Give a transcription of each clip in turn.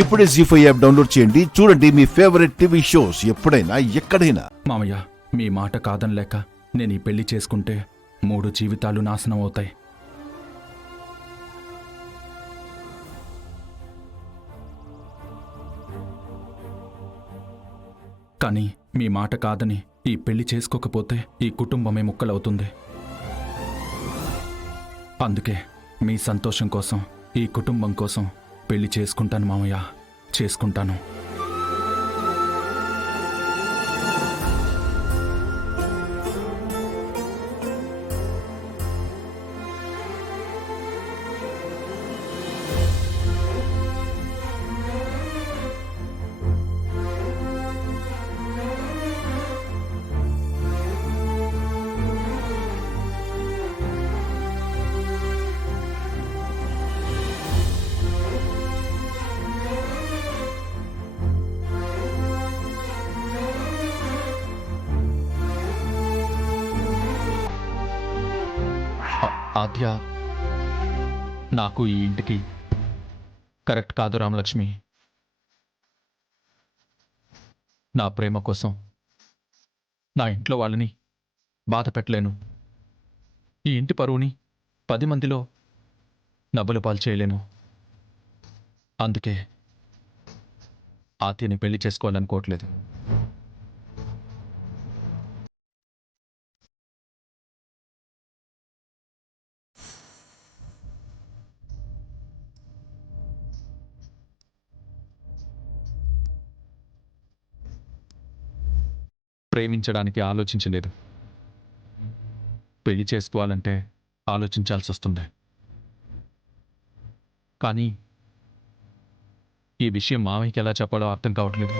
ఇప్పుడే జీ5 app download చేయండి. చూడండి మీ ఫేవరెట్ టీవీ షోస్ ఎప్పుడైనా ఎక్కడైనా. మామయ్య, మీ మాట కాదనలేక నేను ఈ పెళ్లి చేసుకుంటే 3 జీవితాలు నాశనం అవుతాయి. కానీ మీ మాట కాదని ఈ పెళ్లి చేసుకోకపోతే ఈ కుటుంబమే ముక్కలవుతుంది. అందుకే మీ సంతోషం కోసం, ఈ కుటుంబం కోసం పెళ్లి చేసుకుంటాను మామయ్య, చేసుకుంటాను. ఆద్య, నాకు ఈ ఇంటికి కరెక్ట్ కాదు రామలక్ష్మి. నా ప్రేమ కోసం నా ఇంట్లో వాళ్ళని బాధ పెట్టలేను. ఈ ఇంటి పరువుని 10 మందిలో నవ్వుల పాలు చేయలేను. అందుకే ఆద్యని పెళ్లి చేసుకోవాలనుకోవట్లేదు. ప్రేమించడానికి ఆలోచించలేదు, పెళ్లి చేసుకోవాలంటే ఆలోచించాల్సి వస్తుంది. కానీ ఈ విషయం మామయ్యకి ఎలా చెప్పాలో అర్థం కావట్లేదు.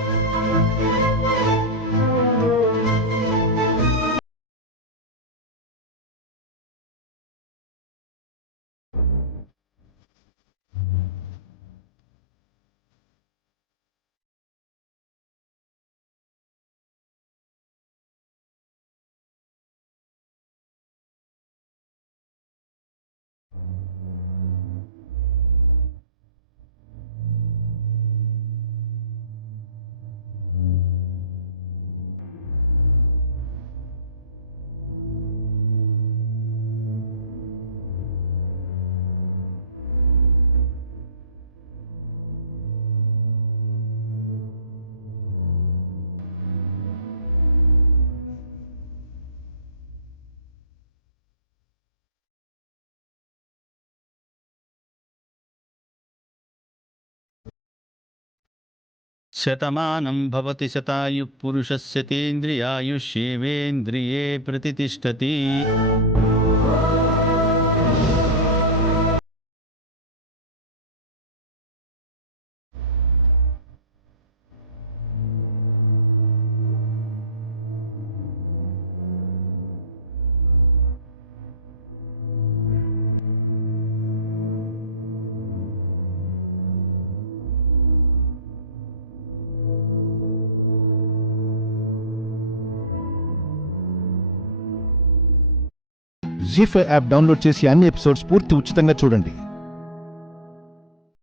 శతమానం భవతి శతాయుః పురుషస్య తేంద్రియాయుష్యేవేంద్రియే ప్రతితిష్టతి. జీ5 యాప్ డౌన్లోడ్ చేసి అన్ని ఎపిసోడ్స్ పూర్తి ఉచితంగా చూడండి.